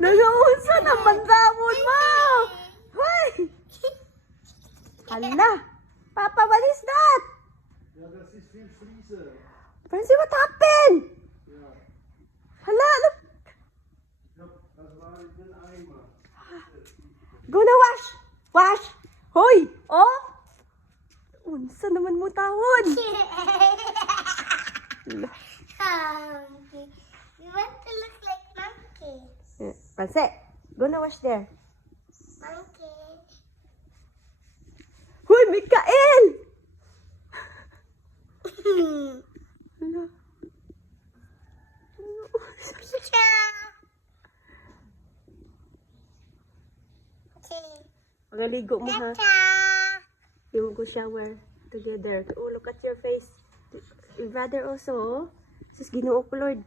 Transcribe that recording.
Nag-uusa naman sabon mo! Hoy! Hala! Papa, what is that? Ja, das ist viel Fliese. Francie, what happened? Ja, Hala, look! das war in den Eimer. Gonna wash! Wash! Hoy! Oh! Unsa naman mo tawon? You want to look like monkey. Francie, gonna wash there. Monkey. Hoy, Mikael! Hala. Magaligo mo ha. You will go shower together. Oh, look at your face. Your brother also. Oh. Sus, Ginoo ko, Lord.